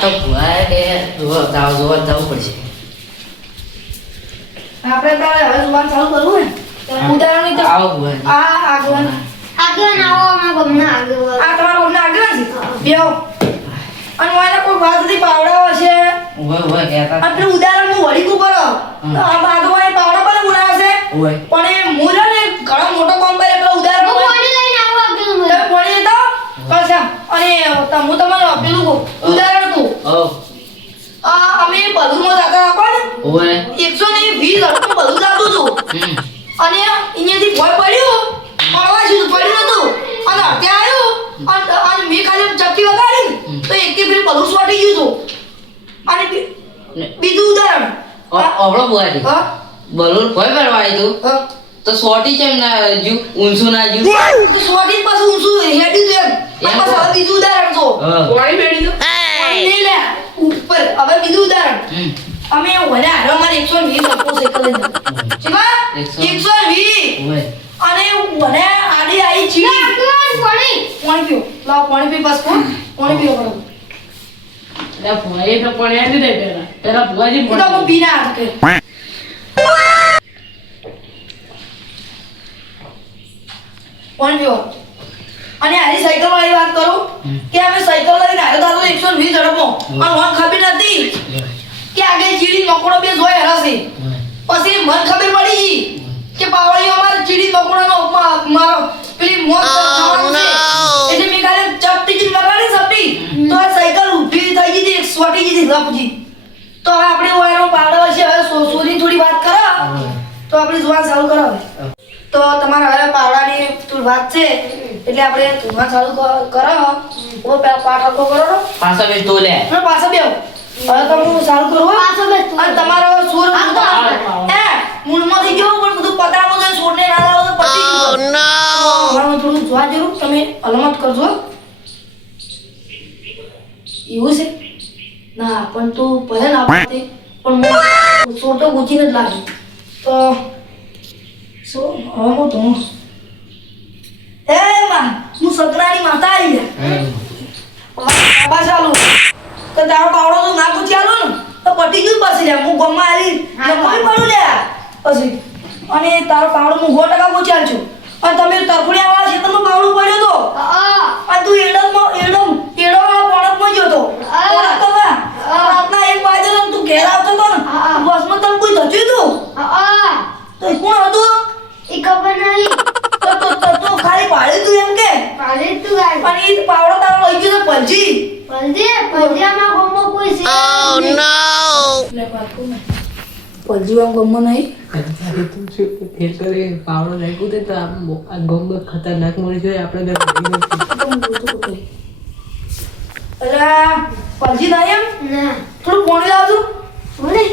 તો ભુવાએ કે જોવા જવું પડશે. આપણે તારે હવે જોવાનું ચાલુ કરવું ને ઉદાહરણ તો આવો ભુવા. આગળ આવો અમારા ગમના આગળ આ તમારો ગમના આગળ છે બેહો અને મને કોઈ વાત નથી પાવડા હશે ઓય કહેતા આપણે ઉદાહરણ નું વળી ઉપર તો આ બાજુ વાળી પાવડા પર બોલાવશે ઓય પણ એ મૂળ ને ઘણો મોટો કામ કરે પેલો ઉદાહરણ પાણી લઈને આવો આગળ તમે પાણી લેતા પાછા અને હું તમને પેલું કહું ઉદાહરણ કહું અમે બલૂનમાં જાતા હતા ને ઓય 120 હડકું બલૂન જાતું હતું અને અહીંયાથી ભોય પડ્યું પડવા શું પડ્યું નતું અને ત્યાં આવ્યું અને મેં ખાલી ચપટી વગાડી તો એકે ફેર બલૂન સોટી ગયું હતું અને બીજું ઉદાહરણ અવળો ભુવાજી હા બલૂન કોઈ ભરવાય તું હા તો સોટી કેમ ના જ્યું ઊંચું ના જ્યું તો સોટી પાછું ઊંચું હેડ્યું તો એમ પાછું હવે બીજું ઉદાહરણ જો પાણી મેળી દો નહીં લે ઉપર હવે બીજું ઉદાહરણ અમે ઓલે હારો મારે 120 આપો સાયકલ લઈને ચીબા 120 ઓય અને ઓલે આડી આઈ ચીડી પાણી પીઓ લાવ પાણી પી બસ પાણી પીઓ કરો એટલે ભુવાએ તો પણ એમ દે પેલા ભુવાજી તો હું પીના આ કે પાણી પીઓ અને આરી સાયકલ વાળી વાત કરું કે અમે સાયકલ લઈને આવ્યો દાદો 120 ઝડપમાં અને મને ખબર નથી કે આગળ ચીડી મકોડો બે જોઈ હરાશે પછી મને ખબર પડી ગઈ કે પાવળીઓ અમારે ચીડી મકોડાનો મારો પેલી મોત થવાનું છે એટલે મેં કાલે ચપટી જી લગાડી ચપટી તો આ સાયકલ ઊભી થઈ ગઈ હતી સોટી ગઈ હતી લપજી તો હવે આપણે ઓયરો પાવડો છે હવે સોની થોડી વાત કરો તો આપણે જોવા ચાલુ કરો તો તમારે હવે પાવડાની તું વાત છે એટલે આપણે જોવા ચાલુ કરો ઓ પેલા પાઠ હકો કરો પાછા બે તો લે ને પાછા બેહો હવે તો હું ચાલુ કરું પાછો બેસ અને તમારો સુર હે મૂળમાંથી ગયો પણ બધું પતરામાં જઈને છોડને ના લાવો તો પતી ગયું નો હવે થોડું જોવા જરૂર તમે અલમત કરજો એવું છે ના પણ તું ભલે ના પાડતી પણ હું છોડ તો ગુચીને જ લાગે તો સો હવે હું તો એ માં હું સકરાની માતા આવી ગયા બા ચાલુ તો તારો પાવડો તો ના ગુચી આલો ને તો પટી ગયું પછી લે હું ગમમાં આલી કોઈ પડું લે પછી અને તારો પાવડો હું 100% ગુચી આલ છું અને તમે તરફડિયા વાળા ખેતરનો પાવડો પડ્યો તો અને તું એડો પાડતમાં ગયો તો રાતના 1 વાગે તું ઘેર આવતો તો ને બસમાં તને કોઈ ધચ્યું તું તો એ કોણ હતું એ ખબર નહીં તો ખાલી પાડ્યું તું એમ કે પાણી તું ગાય અને એ પાવડો તારો લઈ ગયો તો પલજી પંજામાં ગમો કોઈ છે લે વાત કો ને પલજી આમ ગમો નહીં તું શું ખેતરે પાવડો નાખ્યું તે તો આ ગોમ્બો ખતરનાક મળી જોઈએ આપણે અલા પલજી નહીં એમ ના થોડું પાણી લાવજો બોલે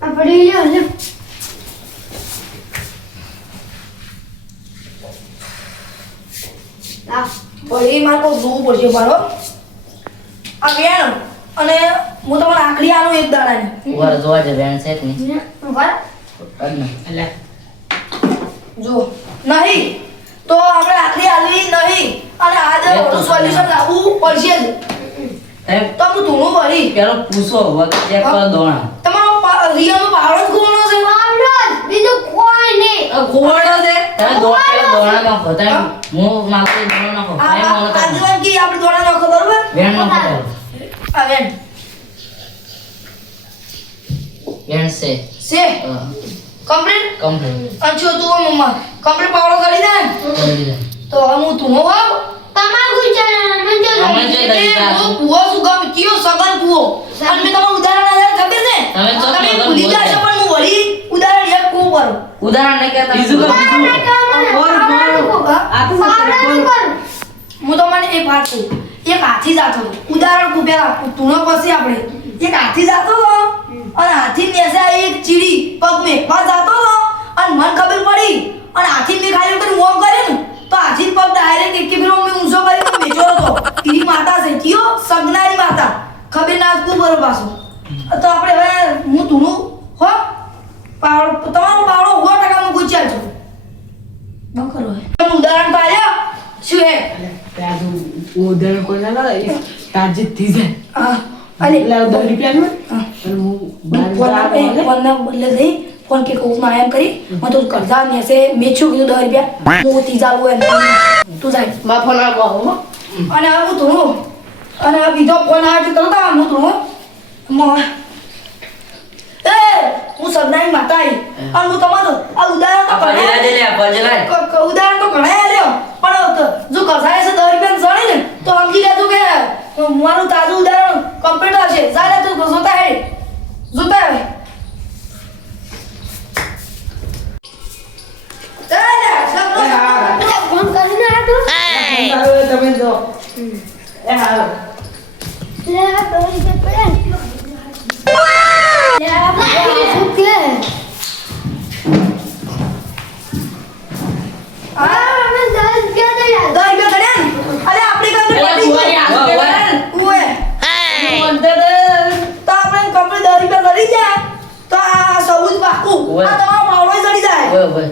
આપણે લ્યો લ્યો વળી મારે કોઈ જોવું પડશે મારો આ વેણ અને હું તમારે આખડી આનું એક દાડાની વાર જોવા છે બેન છે કે નહીં વાર એટલે જો નહીં તો આપણે આખડી આલવી નહીં અને આજે સોલ્યુશન લાવવું પડશે જ સાહેબ તો હું ધૂણું ભરી પેલો પૂછો વગર ચેક કરો દોણા તમારો રિયાનો પાવડો જ ગુણો છે આવડો બીજું કોઈ નહીં ગોળો છે તમે દોણા નાખો તમે હું માગતો દોણા નાખો કાઈ મોનો તમે આજવાન કી આપણે દોડા નાખો બરોબર બેન નાખો આ વેણ બેન છે છે કમ્પ્લીટ કમ્પ્લીટ અંચો તું મમ્મા કમ્પ્લીટ પાવડો કરી દે તો હવે હું ધૂણો વાવ તમાકુ ચરણ અમે જે દઈતા હું પુઓ સુગમ કયો સગન પુઓ અને મેં તમને ઉદાહરણ આધાર ખબર છે તમે તો તમે સગન ભૂલી પુઓ જાશો છે. પણ હું વળી ઉદાહરણ એક કું કરું ઉદાહરણ નહીં કહેતા બીજું બીજું આ તો હું તમને એક વાત કહું એક હાથી જાતો હતો. ઉદાહરણ કું પેલા તુણો પછી આપણે એક હાથી જાતો હતો અને હાથી નેસે આ એક ચીડી પગ મેકવા જાતો હતો અને મને ખબર પડી અને હાથી મેં ખાલી કરી મોમ કરે ને તો હાથી પગ ડાયરેક્ટ એક કિલો મેં ઊંચો કરી મેચો હતો તીરી માતા છે કયો સગનારી માતા ખબર ના કું બરો પાછું તો આપણે હવે હું તુણું હો પાવડો તમારો પાવડો 100% હું ગુચ્યા છું ન કરો હે ઉદાહરણ પાડ્યા શું હે ઉધાર કોઈ ના લાવે તાજી થઈ જાય હા અને એટલે 10 રૂપિયાનું હા. અને હું બાર ફોન જા આપે આવે. ફોનના બદલે દઈ ફોન કે કહું ના એમ કરી મને તો કરજા ને છે મેં શું કીધું 10 રૂપિયા હું ત્રીજા લો એમ તું જાય માં ફોન આપો હો અને આ હું ધોણું અને આ બીજો ફોન આવે છે તરત આ હું ધોણું એ હું સદનાઈ માતા આઈ અને હું તમારો આ ઉદાહરણ તો પજલા દે લે પજલા ઉદાહરણ તો ઘણા લ્યો પણ જો કસાય છે 10 રૂપિયા સણી ને તો સમજી લેજો કે મારું તાજું ઉદાહરણ કમ્પ્લીટ હશે જાય તું જોતા હે જોતા હે ફોન કરીને આવ્યો હવે તમે જો એ હાલો લે આ દોરી કે પડે લે આ શું કે અમે 10 રૂપિયા દઈ 10 રૂપિયા ગણ્યા ને અરે આપણે કામ અરે ભુવાજી આ કે બરાબર ઓએ તો આપણે કમ્પ્લીટ 10 રૂપિયા કરી જાય તો આ સૌ જ પાકું ઓય. આ તમારો પાવડો ચડી જાય ઓય ઓય